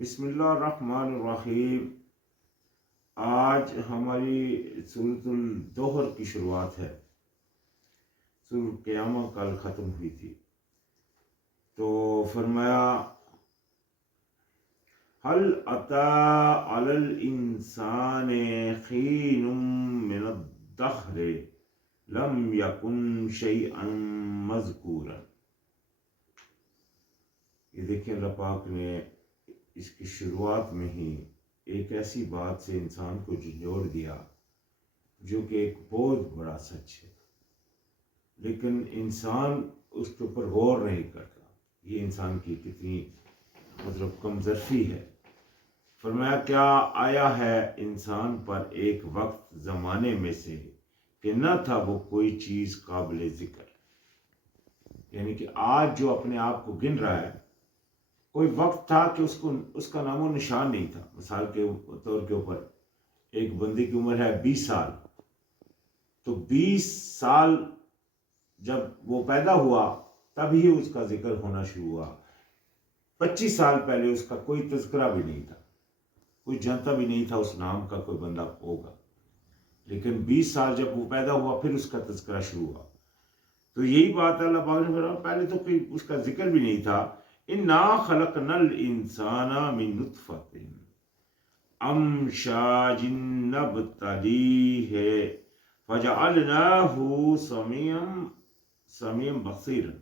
بسم اللہ الرحمن الرحیم۔ آج ہماری سورۃ الدہر کی شروعات ہے۔ سورۃ قیامہ کل ختم ہوئی تھی، تو فرمایا هل اتی علی الانسان حین من الدہر لم یکن شیئا مذکورا۔ یہ دیکھیں اللہ پاک نے اس کی شروعات میں ہی ایک ایسی بات سے انسان کو جھنجھوڑ دیا جو کہ ایک بہت بڑا سچ ہے، لیکن انسان اس کے اوپر غور نہیں کرتا۔ یہ انسان کی کتنی کم ظرفی ہے۔ فرمایا کیا آیا ہے انسان پر ایک وقت زمانے میں سے کہ نہ تھا وہ کوئی چیز قابل ذکر، یعنی کہ آج جو اپنے آپ کو گن رہا ہے، کوئی وقت تھا کہ اس کا نام و نشان نہیں تھا۔ مثال کے طور کے اوپر ایک بندے کی عمر ہے 20 سال، تو 20 سال جب وہ پیدا ہوا تب ہی اس کا ذکر ہونا شروع ہوا۔ 25 سال پہلے اس کا کوئی تذکرہ بھی نہیں تھا، کوئی جانتا بھی نہیں تھا اس نام کا کوئی بندہ ہوگا، لیکن 20 سال جب وہ پیدا ہوا پھر اس کا تذکرہ شروع ہوا۔ تو یہی بات اللہ پاک نے فرمایا پہلے تو کوئی اس کا ذکر بھی نہیں تھا۔ انا خلقنا الانسان من نطفۃ امشاج نبتلیہ فجعلناہ سمیعا بصیرا۔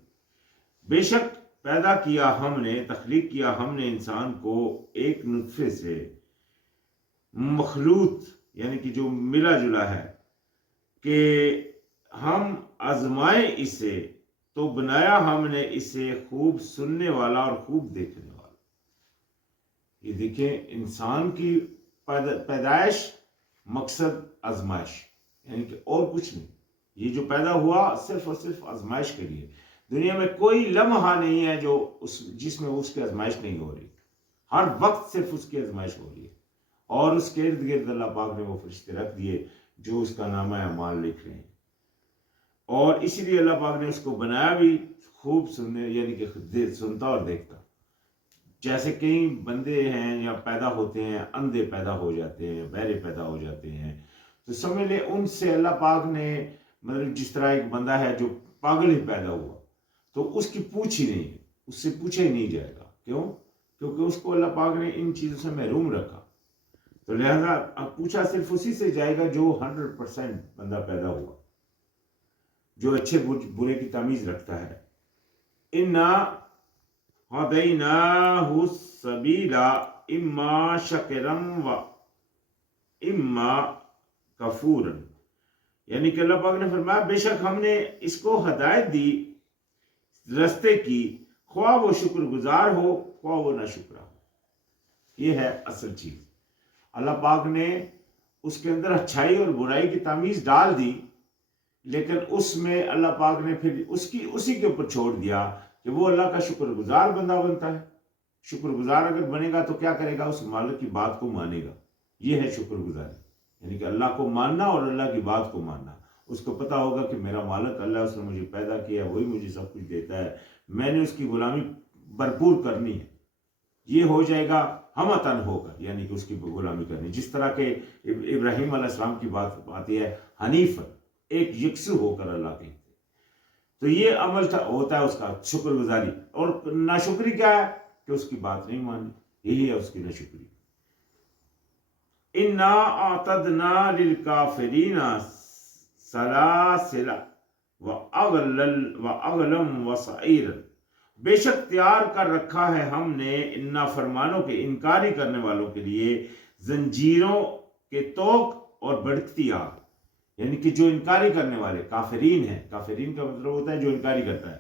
بے شک پیدا کیا ہم نے، تخلیق کیا ہم نے انسان کو ایک نطفے سے، مخلوط یعنی کہ جو ملا جلا ہے، کہ ہم آزمائیں اسے، تو بنایا ہم نے اسے خوب سننے والا اور خوب دیکھنے والا۔ یہ دیکھیں انسان کی پیدائش مقصد آزمائش، یعنی کہ اور کچھ نہیں۔ یہ جو پیدا ہوا صرف اور صرف آزمائش کے لیے۔ دنیا میں کوئی لمحہ نہیں ہے جس میں اس کی آزمائش نہیں ہو رہی، ہر وقت صرف اس کی آزمائش ہو رہی ہے۔ اور اس کے ارد گرد اللہ پاک نے وہ فرشتے رکھ دیے جو اس کا نامہ اعمال لکھ رہے ہیں، اور اسی لیے اللہ پاک نے اس کو بنایا بھی خوب سننے، یعنی کہ سنتا اور دیکھتا۔ جیسے کئی بندے ہیں یا پیدا ہوتے ہیں، اندھے پیدا ہو جاتے ہیں، بہرے پیدا ہو جاتے ہیں، تو سمجھ لیں ان سے اللہ پاک نے، مطلب جس طرح ایک بندہ ہے جو پاگل ہی پیدا ہوا تو اس کی پوچھ ہی نہیں، اس سے پوچھا ہی نہیں جائے گا۔ کیوں؟ کیونکہ اس کو اللہ پاک نے ان چیزوں سے محروم رکھا، تو لہذا پوچھا صرف اسی سے جائے گا جو 100% بندہ پیدا ہوا، جو اچھے برے کی تمیز رکھتا ہے۔ انا ہدیناہ السبیل اما شکرا و اما کفورا، یعنی کہ اللہ پاک نے فرمایا بے شک ہم نے اس کو ہدایت دی رستے کی، خواہ وہ شکر گزار ہو خواہ وہ نہ شکرا ہو۔ یہ ہے اصل چیز۔ اللہ پاک نے اس کے اندر اچھائی اور برائی کی تمیز ڈال دی، لیکن اس میں اللہ پاک نے پھر اسی کے اوپر چھوڑ دیا کہ وہ اللہ کا شکر گزار بندہ بنتا ہے۔ شکر گزار اگر بنے گا تو کیا کرے گا؟ اس مالک کی بات کو مانے گا۔ یہ ہے شکر گزاری، یعنی کہ اللہ کو ماننا اور اللہ کی بات کو ماننا۔ اس کو پتا ہوگا کہ میرا مالک اللہ، اس نے مجھے پیدا کیا ہے، وہی مجھے سب کچھ دیتا ہے، میں نے اس کی غلامی بھرپور کرنی ہے۔ یہ ہو جائے گا ہمتن ہوگا، یعنی کہ اس کی غلامی کرنی، جس طرح کہ ابراہیم علیہ السلام کی بات آتی ہے، حنیف، ایک یکسو ہو کر اللہ کے۔ تو یہ عمل ہوتا ہے اس کا شکر گزاری۔ اور ناشکری کیا ہے؟ کہ اس کی بات نہیں مانی، یہی ہے اس کی ناشکری۔ انا اعتدنا للکافرین سلاسل واغلم وسعیرا، بے شک تیار کر رکھا ہے ہم نے ان نافرمانوں کے، انکاری کرنے والوں کے لیے، زنجیروں کے توق اور بھڑکتی آگ، یعنی کہ جو انکاری کرنے والے کافرین ہیں، کافرین کا مطلب ہوتا ہے جو انکاری کرتا ہے،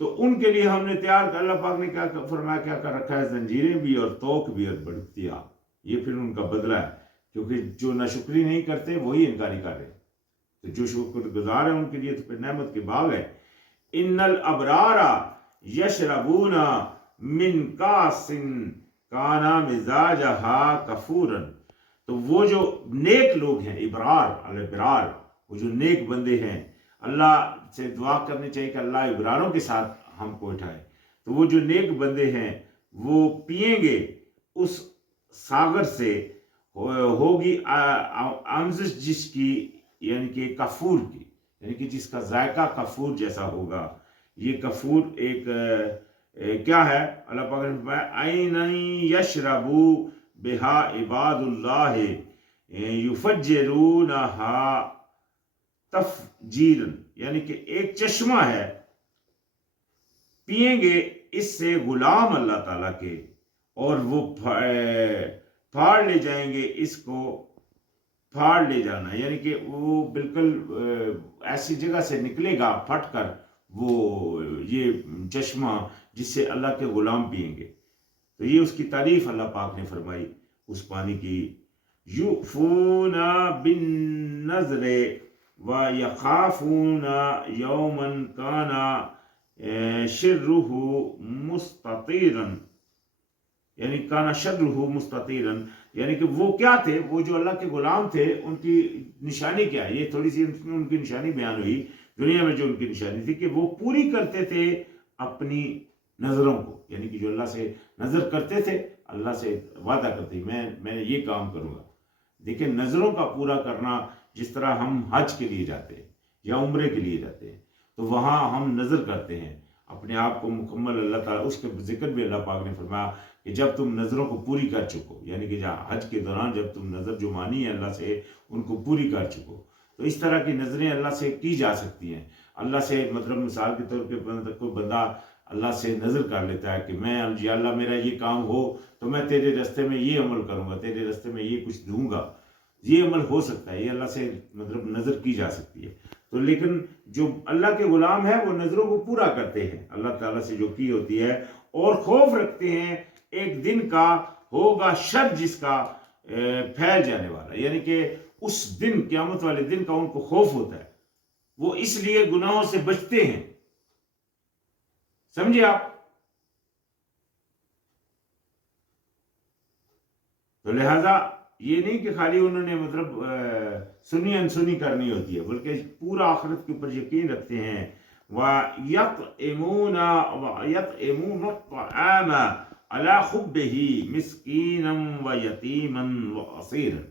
تو ان کے لیے ہم نے تیار کر، اللہ پاک نے کیا فرمایا، کیا کر رکھا ہے؟ زنجیریں بھی اور توق بھی اور بھڑکتی آگ۔ یہ پھر ان کا بدلہ ہے، کیونکہ جو ناشکری نہیں کرتے وہی انکاری کر رہے ہیں، تو جو شکر گزار ہیں ان کے لیے تو پھر نعمت کے باغ ہے۔ ان الابرار یشربون من کاس کان مزاجها کفورا، تو وہ جو نیک لوگ ہیں، ابرار الابرار، وہ جو نیک بندے ہیں، اللہ سے دعا کرنی چاہیے کہ اللہ ابراروں کے ساتھ ہم کو اٹھائے۔ تو وہ جو نیک بندے ہیں وہ پئیں گے اس ساغر سے ہوگی آمزش جس کی یعنی کہ کافور کی، یعنی کہ جس کا ذائقہ کافور جیسا ہوگا. یہ کافور ایک کیا ہے؟ اللہ پاک نے فرمایا عینًا یشرب بہا عباد اللہ یفجرونہا تفجیرا، یعنی کہ ایک چشمہ ہے، پئیں گے اس سے غلام اللہ تعالیٰ کے، اور وہ پھاڑ لے جائیں گے اس کو، پھاڑ لے جانا یعنی کہ وہ بالکل ایسی جگہ سے نکلے گا پھٹ کر وہ یہ چشمہ جس سے اللہ کے غلام پئیں گے. تو یہ اس کی تعریف اللہ پاک نے فرمائی اس پانی کی. یوفون بالنذر ویخافون یوما کان شرہ مستطیرا، یعنی کانا شرہ مستطیرا، یعنی کہ وہ کیا تھے؟ وہ جو اللہ کے غلام تھے ان کی نشانی کیا ہے؟ یہ تھوڑی سی ان کی نشانی بیان ہوئی دنیا میں. جو ان کی نشانی تھی کہ وہ پوری کرتے تھے اپنی نظروں کو، یعنی کہ جو اللہ سے نظر کرتے تھے، اللہ سے وعدہ کرتے میں یہ کام کروں گا. دیکھیں نظروں کا پورا کرنا، جس طرح ہم حج کے لیے جاتے ہیں یا عمرے کے لیے جاتے ہیں تو وہاں ہم نظر کرتے ہیں اپنے آپ کو مکمل اللہ تعالیٰ. اس کے ذکر بھی اللہ پاک نے فرمایا کہ جب تم نظروں کو پوری کر چکو، یعنی کہ حج کے دوران جب تم نظر جو مانی ہے اللہ سے ان کو پوری کر چکو. تو اس طرح کی نظریں اللہ سے کی جا سکتی ہیں. اللہ سے مطلب مثال کے طور پہ کوئی بندہ اللہ سے نظر کر لیتا ہے کہ میں یا اللہ میرا یہ کام ہو تو میں تیرے راستے میں یہ عمل کروں گا، تیرے راستے میں یہ کچھ دوں گا. یہ عمل ہو سکتا ہے، یہ اللہ سے مطلب نظر کی جا سکتی ہے. تو لیکن جو اللہ کے غلام ہیں وہ نظروں کو پورا کرتے ہیں اللہ تعالیٰ سے جو کی ہوتی ہے، اور خوف رکھتے ہیں ایک دن کا ہوگا شر جس کا پھیل جانے والا، یعنی کہ اس دن قیامت والے دن کا ان کو خوف ہوتا ہے. وہ اس لیے گناہوں سے بچتے ہیں. سمجھے آپ؟ تو لہذا یہ نہیں کہ خالی انہوں نے مطلب سنی انسنی کرنی ہوتی ہے، بلکہ پورا آخرت کے اوپر یقین رکھتے ہیں. وَيَطْعِمُونَ الطَّعَامَ عَلَى حُبِّهِ مِسْكِينًا وَيَتِيمًا وَأَسِيرًا.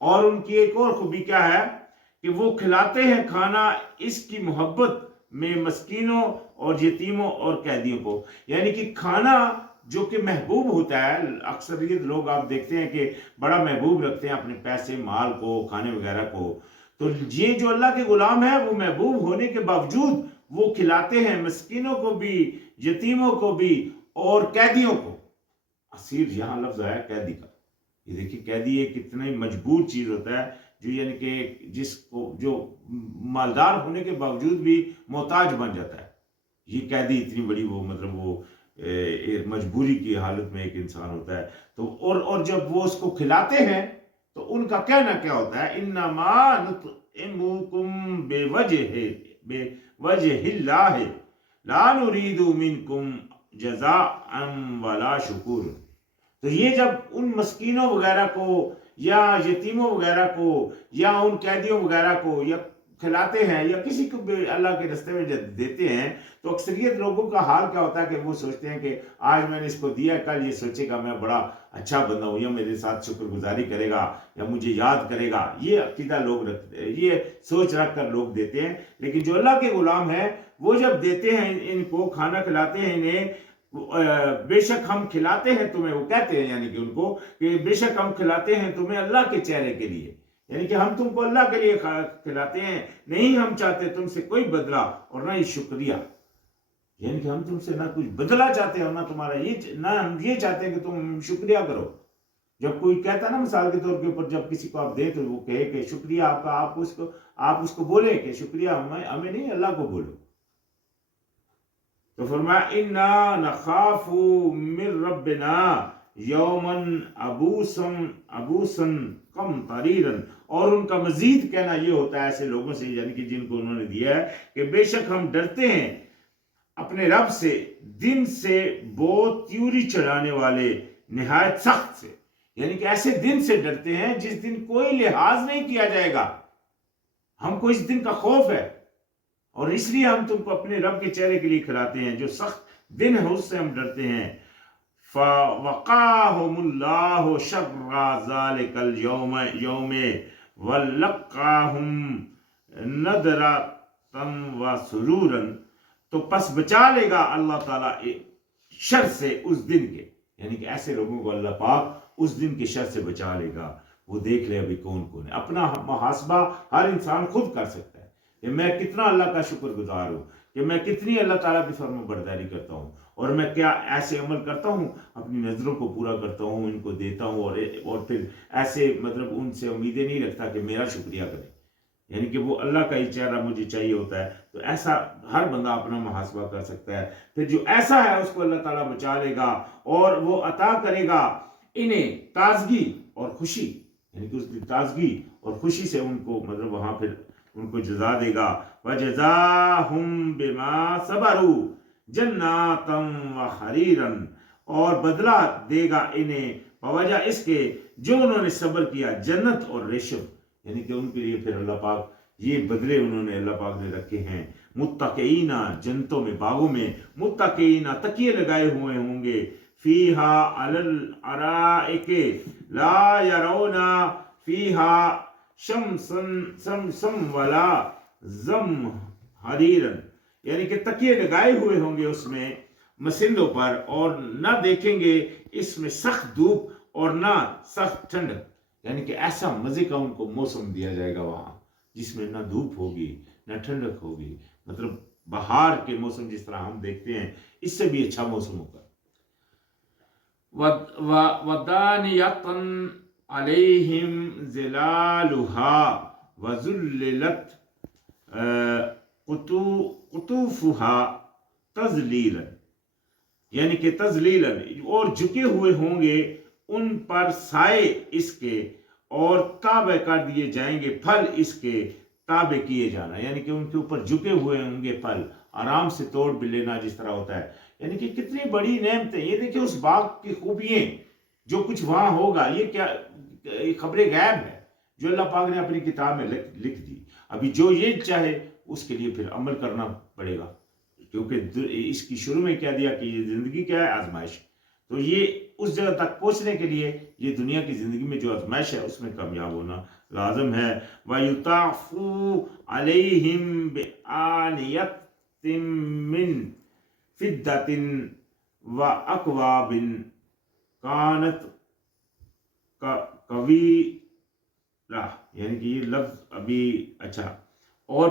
اور ان کی ایک اور خوبی کیا ہے کہ وہ کھلاتے ہیں کھانا اس کی محبت میں مسکینوں اور یتیموں اور قیدیوں کو. یعنی کہ کھانا جو کہ محبوب ہوتا ہے، اکثریت لوگ آپ دیکھتے ہیں کہ بڑا محبوب رکھتے ہیں اپنے پیسے مال کو، کھانے وغیرہ کو. تو یہ جو اللہ کے غلام ہیں وہ محبوب ہونے کے باوجود وہ کھلاتے ہیں مسکینوں کو بھی، یتیموں کو بھی اور قیدیوں کو. اسیر یہاں لفظ ہے قیدی کا. یہ دیکھیے قیدی ایک اتنی مجبور چیز ہوتا ہے جو یعنی کہ جس کو جو مالدار ہونے کے باوجود بھی محتاج بن جاتا ہے. یہ قیدی اتنی بڑی وہ مطلب وہ مجبوری کی حالت میں ایک انسان ہوتا ہے. تو اور جب وہ اس کو کھلاتے ہیں تو ان کا کہنا کیا ہوتا ہے؟ انما نطعمکم بوجہ اللہ لا نرید منکم جزاء ولا شکور. تو یہ جب ان مسکینوں وغیرہ کو یا یتیموں وغیرہ کو یا ان قیدیوں وغیرہ کو یا کھلاتے ہیں یا کسی کو بھی اللہ کے راستے میں دیتے ہیں تو اکثریت لوگوں کا حال کیا ہوتا ہے کہ وہ سوچتے ہیں کہ آج میں نے اس کو دیا، کل یہ سوچے گا میں بڑا اچھا بندہ ہوں یا میرے ساتھ شکر گزاری کرے گا یا مجھے یاد کرے گا. یہ عقیدہ لوگ رکھتے ہیں، یہ سوچ رکھ کر لوگ دیتے ہیں. لیکن جو اللہ کے غلام ہیں وہ جب دیتے ہیں ان کو کھانا کھلاتے ہیں انہیں، بے شک ہم کھلاتے ہیں تمہیں، وہ کہتے ہیں یعنی کہ ان کو کہ بے شک ہم کھلاتے ہیں تمہیں اللہ کے چہرے کے لیے، یعنی کہ ہم تم کو اللہ کے لیے کھلاتے ہیں، نہیں ہم چاہتے تم سے کوئی بدلہ اور نہ ہی شکریہ. یعنی کہ ہم تم سے نہ کچھ بدلہ چاہتے ہیں اور نہ تمہارا نہ ہم یہ چاہتے ہیں کہ تم شکریہ کرو. جب کوئی کہتا ہے نا مثال کے طور کے اوپر جب کسی کو آپ دیں تو وہ کہے کہ شکریہ آپ کا، آپ اس کو بولیں کہ شکریہ ہمیں نہیں اللہ کو بولو. تو فرمایا انا نخاف من ربنا یوما عبوسا قمطریرا. اور ان کا مزید کہنا یہ ہوتا ہے ایسے لوگوں سے یعنی کہ جن کو انہوں نے دیا ہے کہ بے شک ہم ڈرتے ہیں اپنے رب سے دن سے بہت تیوری چڑھانے والے نہایت سخت سے. یعنی کہ ایسے دن سے ڈرتے ہیں جس دن کوئی لحاظ نہیں کیا جائے گا. ہم کو اس دن کا خوف ہے اور اس لیے ہم تم کو اپنے رب کے چہرے کے لیے کھلاتے ہیں. جو سخت دن ہے اس سے ہم ڈرتے ہیں. فوقاهم اللہ شر ذلک اليوم ولقاهم نضرۃ وسرورا، تو پس بچا لے گا اللہ تعالیٰ شر سے اس دن کے، یعنی کہ ایسے لوگوں کو اللہ پاک اس دن کے شر سے بچا لے گا۔ وہ دیکھ لے ابھی کون کون ہے۔ اپنا محاسبہ ہر انسان خود کر سکتا ہے کہ میں کتنا اللہ کا شکر گزار ہوں، کہ میں کتنی اللہ تعالیٰ کی فرما برداری کرتا ہوں، اور میں کیا ایسے عمل کرتا ہوں، اپنی نظروں کو پورا کرتا ہوں، ان کو دیتا ہوں، اور پھر ایسے مطلب ان سے امیدیں نہیں رکھتا کہ میرا شکریہ کرے، یعنی کہ وہ اللہ کا ہی چہرہ مجھے چاہیے ہوتا ہے۔ تو ایسا ہر بندہ اپنا محاسبہ کر سکتا ہے۔ پھر جو ایسا ہے اس کو اللہ تعالیٰ بچا لے گا، اور وہ عطا کرے گا انہیں تازگی اور خوشی، یعنی کہ اس کی تازگی اور خوشی سے ان کو مطلب وہاں پھر ان کو جزا دے گا۔ وَجَزَاهُمْ بِمَا صَبَرُوا جَنَّاتًا وَحَرِيرًا، اور بدلہ دے گا انہیں بوجہ اس کے جو انہوں نے صبر کیا، جنت اور ریشم، یعنی کہ ان کے لیے پھر اللہ پاک یہ بدلے انہوں نے اللہ پاک نے رکھے ہیں۔ متقئین، جنتوں میں، باغوں میں، متقئین تکیے لگائے ہوئے ہوں گے، فیہا علی الارائک لا یرون فیہا شمسا ولا زمہریرا، یعنی کہ تکیے لگائے ہوئے ہوں گے اس میں مسندوں پر، اور نہ دیکھیں گے اس میں سخت دھوپ اور نہ سخت ٹھنڈک، یعنی کہ ایسا مزے کا ان کو موسم دیا جائے گا وہاں، جس میں نہ دھوپ ہوگی نہ ٹھنڈک ہوگی، مطلب بہار کے موسم جس طرح ہم دیکھتے ہیں اس سے بھی اچھا موسم ہوگا۔ وَدَانِيَةً عَلَيْهِمْ ظِلَالُهَا وَذُلِّلَتْ قُطُوفُهَا تَذْلِيلًا، یعنی کہ تذلیلاً، اور جھکے ہوئے ہوں گے ان پر سائے اس کے، اور تابع کر دیے جائیں گے پھل اس کے، تابع کیے جانا، یعنی کہ ان کے اوپر جھکے ہوئے ہوں گے پھل، آرام سے توڑ بھی لینا جس طرح ہوتا ہے، یعنی کہ کتنی بڑی نعمتیں۔ یہ دیکھیں اس باغ کی خوبیاں، جو کچھ وہاں ہوگا، یہ کیا خبر غیب ہے جو اللہ پاک نے اپنی کتاب میں لکھ دی۔ ابھی جو یہ چاہے اس کے لیے پھر عمل کرنا پڑے گا، کیونکہ اس کی شروع میں کیا دیا کہ یہ زندگی کیا ہے، آزمائش، تو یہ اس جگہ تک پہنچنے کے لیے یہ دنیا کی زندگی میں جو آزمائش ہے اس میں کامیاب ہونا لازم ہے۔ وَيُطَافُ عَلَيْهِمْ بِآنِيَةٍ مِّن فِضَّةٍ وَأَكْوَابٍ كَانَتْ قَوِيرَةً، یعنی کہ یہ لفظ ابھی اچھا، اور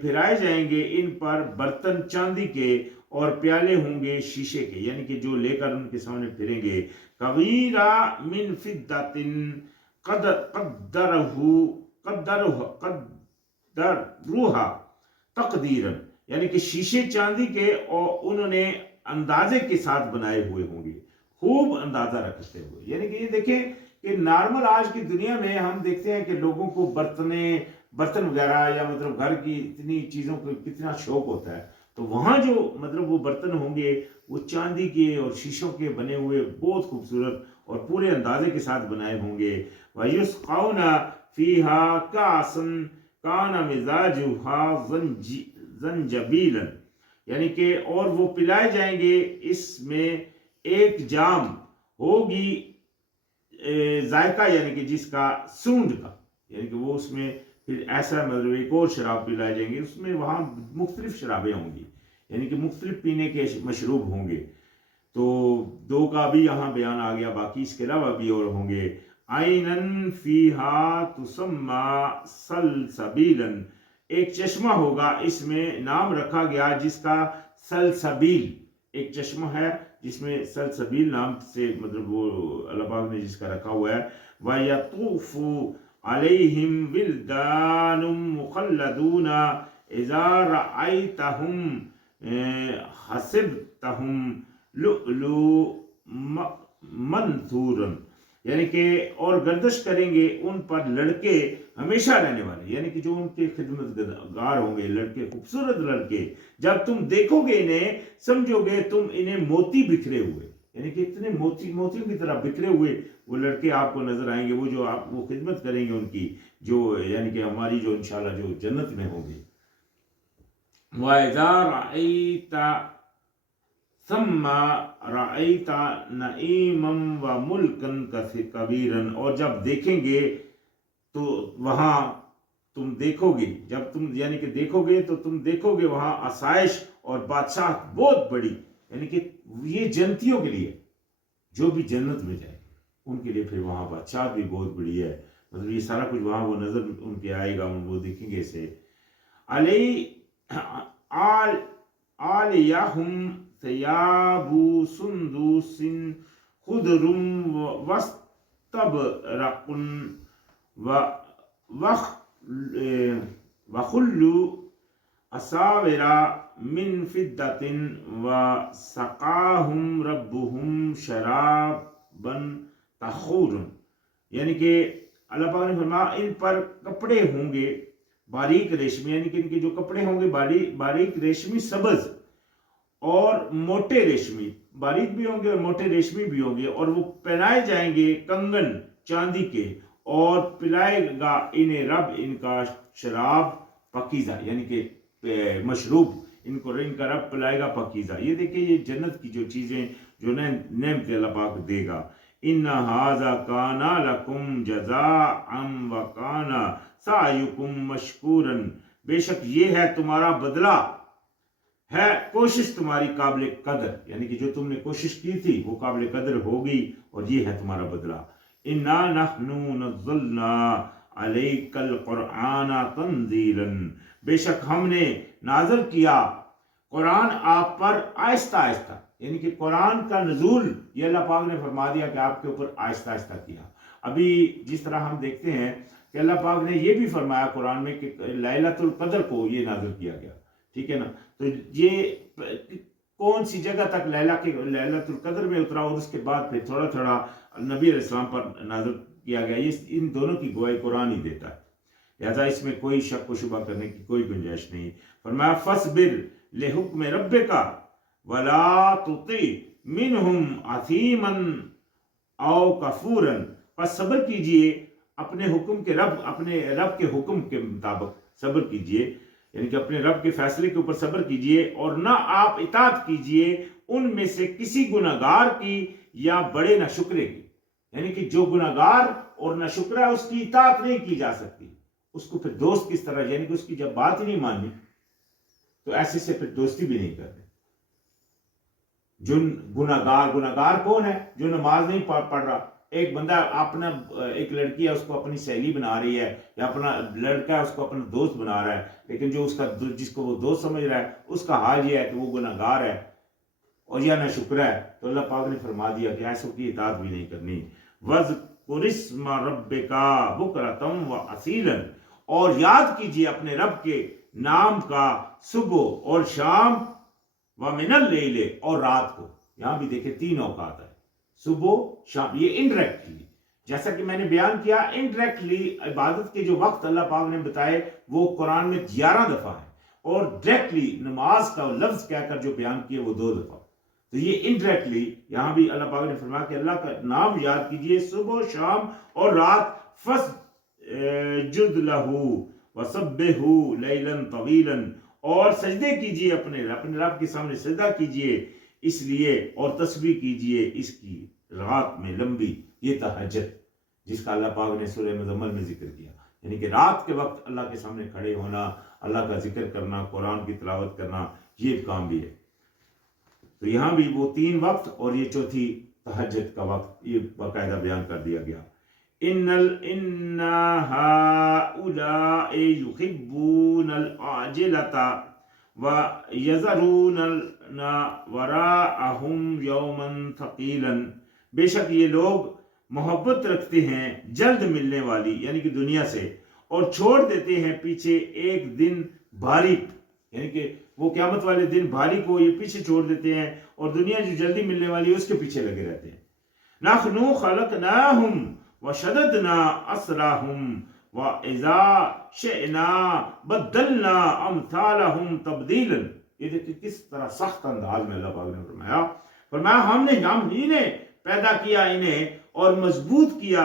پھرائے جائیں گے ان پر برتن چاندی کے، اور پیالے ہوں گے شیشے کے، یعنی کہ جو لے کر ان کے سامنے پھریں گے۔ قویرہ من فضۃ قدروہا تقدیرا، یعنی کہ شیشے چاندی کے، اور انہوں نے اندازے کے ساتھ بنائے ہوئے ہوں گے، خوب اندازہ رکھتے ہوئے، یعنی کہ یہ دیکھیں کہ نارمل آج کی دنیا میں ہم دیکھتے ہیں کہ لوگوں کو برتن وغیرہ یا مطلب گھر کی اتنی چیزوں کو کتنا شوق ہوتا ہے، تو وہاں جو مطلب وہ برتن ہوں گے وہ چاندی کے اور شیشوں کے بنے ہوئے بہت خوبصورت اور پورے اندازے کے ساتھ بنائے ہوں گے۔ وَيُسْقَوْنَ فِيهَا كَأْسًا كَانَ مِزَاجُهَا زَنْجَبِيلًا، یعنی کہ اور وہ پلائے جائیں گے اس میں ایک جام ہوگی ذائقہ، یعنی کہ جس کا سونڈ کا، یعنی کہ وہ اس میں پھر ایسا مطلب ایک اور شراب پلائے جائیں گے، اس میں وہاں مختلف شرابیں ہوں گی، یعنی کہ مختلف پینے کے مشروب ہوں گے، تو دو کا بھی یہاں بیان آ گیا، باقی اس کے علاوہ بھی اور ہوں گے۔ عَيْنًا فِيهَا تُسَمَّى سَلْسَبِيلًا، ایک چشمہ ہوگا اس میں نام رکھا گیا جس کا سلسبیل، ایک چشمہ ہے جس میں سلسبیل نام سے مطلب وہ اللہ پاک نے جس کا رکھا ہوا ہے۔ وَيَطُوفُ عَلَيْهِمْ وِلْدَانٌ مُخَلَّدُونَ إِذَا رَأَيْتَهُمْ حَسِبْتَهُمْ لُؤْلُؤًا مَنْثُورًا، یعنی کہ اور گردش کریں گے ان پر لڑکے ہمیشہ رہنے والے، یعنی کہ جو ان کے خدمت گار ہوں گے، لڑکے، خوبصورت لڑکے، جب تم دیکھو گے انہیں سمجھو گے تم انہیں موتی بکھرے ہوئے، یعنی کہ اتنے موتیوں کی طرح بکھرے ہوئے وہ لڑکے آپ کو نظر آئیں گے، وہ جو آپ وہ خدمت کریں گے ان کی، جو یعنی کہ ہماری جو انشاءاللہ جو جنت میں ہوں گے۔ وَإِذَا رَأَيْتَ ثم رأيت نعيما وملكا كبيرا، اور جب دیکھیں گے تو وہاں تم دیکھو گے، جب تم یعنی کہ دیکھو گے تو تم دیکھو گے وہاں آسائش اور بادشاہ بہت بڑی، یعنی کہ یہ جنتیوں کے لیے جو بھی جنت میں جائے ان کے لیے پھر وہاں بادشاہ بھی بہت بڑی ہے، مطلب یہ سارا کچھ وہاں وہ نظر ان کے آئے گا، وہ دیکھیں گے اسے. علی عالیہم ثیاب سندس خضر واستبرق وخلوا اساور من فضة وسقاہم ربہم شرابا طہورا، یعنی کہ اللہ پاک نے فرمایا ان پر کپڑے ہوں گے باریک ریشمی، یعنی کہ ان کے جو کپڑے ہوں گے باریک ریشمی سبز اور موٹے ریشمی، باریک بھی ہوں گے اور موٹے ریشمی بھی ہوں گے، اور وہ پہنائے جائیں گے کنگن چاندی کے، اور پلائے گا انہیں رب ان کا شراب پاکیزہ، یعنی کہ مشروب ان کو ان کا رب پلائے گا پاکیزہ. یہ دیکھیں یہ جنت کی جو چیزیں جو نعمت اللہ پاک دے گا. ان ھذا کان لکم جزاء وکان سعیکم مشکورا، بے شک یہ ہے تمہارا بدلہ، ہے کوشش تمہاری قابل قدر، یعنی کہ جو تم نے کوشش کی تھی وہ قابل قدر ہوگی اور یہ ہے تمہارا بدلہ. انا نحن نزلنا علیک القرآن تنزیلا، بے شک ہم نے نازل کیا قرآن آپ پر آہستہ آہستہ، یعنی کہ قرآن کا نزول یہ اللہ پاک نے فرما دیا کہ آپ کے اوپر آہستہ آہستہ کیا. ابھی جس طرح ہم دیکھتے ہیں کہ اللہ پاک نے یہ بھی فرمایا قرآن میں کہ لیلۃ القدر کو یہ نازل کیا گیا، ٹھیک ہے نا. تو یہ کون سی جگہ تک لیلۃ القدر میں اترا اور اس کے بعد پھر تھوڑا تھوڑا نبی علیہ السلام پر نازل کیا گیا، یہ ان دونوں کی گواہی قرآن ہی دیتا ہے، لہذا اس میں کوئی شک و شبہ کرنے کی کوئی گنجائش نہیں. فرمایا فاصبر لحکم ربک ولا تطع منہم اثیما او کفورا، پس صبر کیجئے اپنے رب کے حکم کے مطابق صبر کیجئے، یعنی کہ اپنے رب کے فیصلے کے اوپر صبر کیجئے، اور نہ آپ اطاعت کیجئے ان میں سے کسی گناہگار کی یا بڑے نہ شکرے کی، یعنی کہ جو گناہگار اور نہ شکرہ ہے اس کی اطاعت نہیں کی جا سکتی. اس کو پھر دوست کس طرح، یعنی کہ اس کی جب بات ہی نہیں ماننی تو ایسے سے پھر دوستی بھی نہیں کرتے. جو گناہگار کون ہے؟ جو نماز نہیں پڑھ رہا. ایک بندہ اپنا ایک لڑکی ہے اس کو اپنی سہیلی بنا رہی ہے، یا اپنا لڑکا ہے اس کو اپنا دوست بنا رہا ہے، لیکن جو جس کو وہ دوست سمجھ رہا ہے اس کا حال یہ ہے کہ وہ گناہگار ہے اور یا نہ شکر ہے. تو اللہ پاک نے فرما دیا کہ ایسوں کی اطاعت بھی نہیں کرنی. وَاذْكُرِ اسْمَ رَبِّكَ بُكْرَةً وَأَصِيلًا، اور یاد کیجئے اپنے رب کے نام کا صبح اور شام، وَمِنَ اللَّيْلِ، اور رات کو. یہاں بھی دیکھیں 3 اوقات ہے، صبح شام. یہ انڈائریکٹلی جیسا کہ میں نے بیان کیا انڈائریکٹلی عبادت کے جو وقت اللہ پاک نے بتائے وہ قرآن میں 11 دفعہ ہے، اور ڈائریکٹلی نماز کا لفظ کہہ کر جو بیان کیے وہ 2 دفعہ. تو یہ انڈائریکٹلی یہاں بھی اللہ پاک نے فرمایا کہ اللہ کا نام یاد کیجئے صبح شام اور رات. فَاسْجُدْ لَهُ وَسَبِّحْهُ لَيْلًا طَوِيلًا، اور سجدے کیجئے اپنے رب کے سامنے سجدہ کیجئے اس لیے، اور تسبیح کیجئے اس کی رات میں لمبی. یہ تہجد جس کا اللہ پاک نے سورہ مزمل میں ذکر کیا، یعنی کہ رات کے وقت اللہ کے سامنے کھڑے ہونا، اللہ کا ذکر کرنا، قرآن کی تلاوت کرنا، یہ کام بھی ہے. تو یہاں بھی وہ 3 وقت اور یہ چوتھی تہجد کا وقت یہ باقاعدہ بیان کر دیا گیا. ان هؤلاء يحبون العاجلة ويذرون وراءهم يوما ثقيلا، بے شک یہ لوگ محبت رکھتے ہیں جلد ملنے والی یعنی کہ دنیا سے، اور چھوڑ دیتے ہیں پیچھے ایک دن بھاری، یعنی کہ وہ قیامت والے دن بھاری کو یہ پیچھے چھوڑ دیتے ہیں، اور دنیا جو جلدی ملنے والی ہے اس کے پیچھے لگے رہتے ہیں. نحن خلقناہم وشددنا اسرہم واذا شئنا بدلنا امثالہم تبدیلا. یہ دیکھیں کس طرح سخت انداز میں اللہ پاک نے فرمایا ہم ہی نے پیدا کیا انہیں اور مضبوط کیا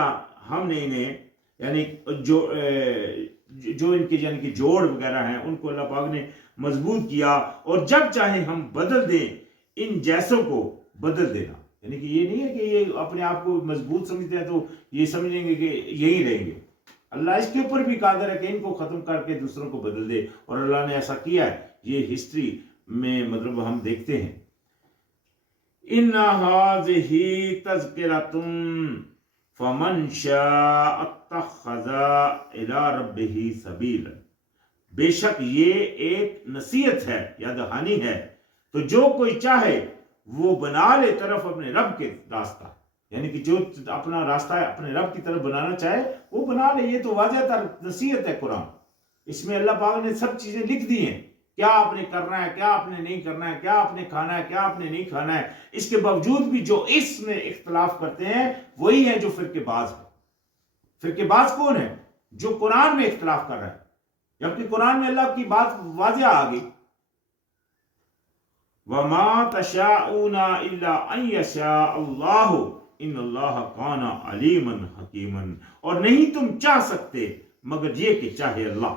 ہم نے انہیں، یعنی جو ان کے یعنی کہ جوڑ وغیرہ ہیں ان کو اللہ پاک نے مضبوط کیا، اور جب چاہے ہم بدل دیں ان جیسوں کو بدل دینا. یعنی کہ یہ نہیں ہے کہ یہ اپنے آپ کو مضبوط سمجھتے ہیں تو یہ سمجھیں گے کہ یہی رہیں گے. اللہ اس کے اوپر بھی قادر ہے کہ ان کو ختم کر کے دوسروں کو بدل دے، اور اللہ نے ایسا کیا ہے. یہ ہسٹری میں مطلب ہم دیکھتے ہیں. ان هذه تذکرۃ فمن شاء اتخذ الى ربه سبیلا. بے شک یہ ایک نصیحت ہے یا دہانی ہے، تو جو کوئی چاہے وہ بنا لے طرف اپنے رب کے راستہ. یعنی کہ جو اپنا راستہ اپنے رب کی طرف بنانا چاہے وہ بنا لے. یہ تو واضح تر نصیحت ہے قرآن. اس میں اللہ پاک نے سب چیزیں لکھ دی ہیں، کیا آپ نے کرنا ہے، کیا آپ نے نہیں کرنا ہے، کیا آپ نے کھانا ہے، کیا آپ نے نہیں کھانا ہے. اس کے باوجود بھی جو اس میں اختلاف کرتے ہیں وہی ہے جو فرقے باز ہے. فرقے باز کون ہے؟ جو قرآن میں اختلاف کر رہا ہے، جبکہ قرآن میں اللہ کی بات واضح آ گئی. وَمَا تَشَاءُونَ إِلَّا أَن يَشَاءَ اللَّهُ إِنَّ اللَّهَ كَانَ عَلِيمًا حَكِيمًا. اور نہیں تم چاہ سکتے مگر یہ کہ چاہے اللہ.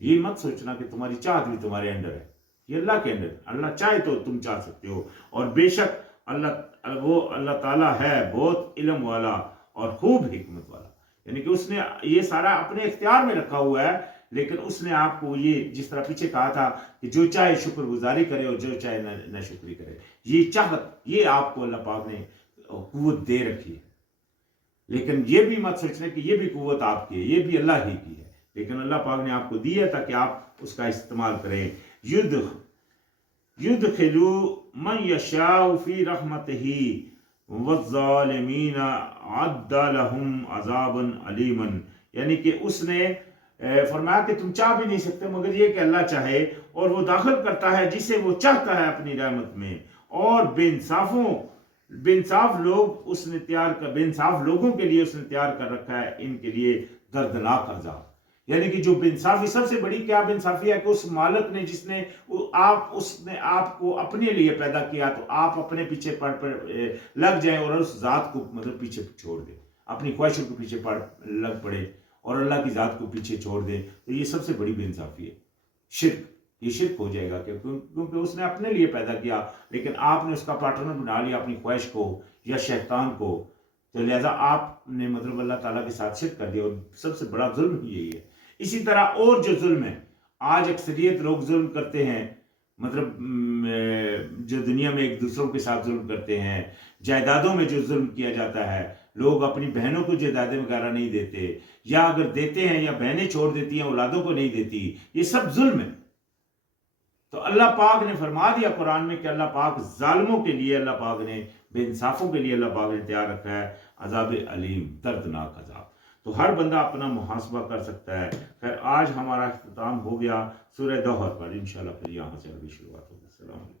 یہ مت سوچنا کہ تمہاری چاہت بھی تمہارے اندر ہے، یہ اللہ کے اندر. اللہ چاہے تو تم چاہ سکتے ہو. اور بے شک اللہ تعالیٰ ہے بہت علم والا اور خوب حکمت والا. یعنی کہ اس نے یہ سارا اپنے اختیار میں رکھا ہوا ہے، لیکن اس نے آپ کو یہ جس طرح پیچھے کہا تھا کہ جو چاہے شکر گزاری کرے اور جو چاہے نہ شکری کرے، یہ چاہت یہ آپ کو اللہ پاک نے قوت دے رکھی ہے. لیکن یہ بھی مت سوچنے کہ یہ بھی قوت آپ کی ہے، یہ بھی اللہ ہی کی ہے، لیکن اللہ پاک نے آپ کو دی ہے تاکہ آپ اس کا استعمال کریں. یدخلو من یشاء فی رحمتہ والظالمین عد لہم عذابا علیما. یعنی کہ اس نے فرمایا کہ تم چاہ بھی نہیں سکتے مگر یہ کہ اللہ چاہے، اور وہ داخل کرتا ہے جسے وہ چاہتا ہے اپنی رحمت میں. اور بے انصاف لوگ اس نے بے انصاف لوگوں کے لیے اس نے تیار کر رکھا ہے ان کے لیے دردناک عذاب. یعنی کہ جو بے انصافی سب سے بڑی کیا بے انصافی ہے کہ اس مالک نے جس نے آپ کو اپنے لیے پیدا کیا تو آپ اپنے پیچھے پڑ لگ جائیں اور اس ذات کو مطلب پیچھے چھوڑ دیں، اپنی خواہشوں کے پیچھے لگ پڑے اور اللہ کی ذات کو پیچھے چھوڑ دیں. تو یہ سب سے بڑی بے انصافی ہے. شرک، یہ شرک ہو جائے گا کیونکہ اس نے اپنے لیے پیدا کیا لیکن آپ نے اس کا پارٹنر بنا لیا اپنی خواہش کو یا شیطان کو. تو لہذا آپ نے مطلب اللہ تعالیٰ کے ساتھ شرک کر دیا، اور سب سے بڑا ظلم یہی ہے. اسی طرح اور جو ظلم ہے آج اکثریت لوگ ظلم کرتے ہیں، مطلب جو دنیا میں ایک دوسروں کے ساتھ ظلم کرتے ہیں. جائیدادوں میں جو ظلم کیا جاتا ہے، لوگ اپنی بہنوں کو جائیدادیں وغیرہ نہیں دیتے، یا اگر دیتے ہیں یا بہنیں چھوڑ دیتی ہیں اولادوں کو نہیں دیتی، یہ سب ظلم ہے. تو اللہ پاک نے فرما دیا قرآن میں کہ اللہ پاک ظالموں کے لیے، اللہ پاک نے بے انصافوں کے لیے اللہ پاک نے تیار رکھا ہے عذاب علیم، دردناک عذاب. تو ہر بندہ اپنا محاسبہ کر سکتا ہے. خیر آج ہمارا اختتام ہو گیا سورہ دوحہ پر. انشاءاللہ پھر یہاں سے ابھی شروعات ہوگی. السلام علیکم.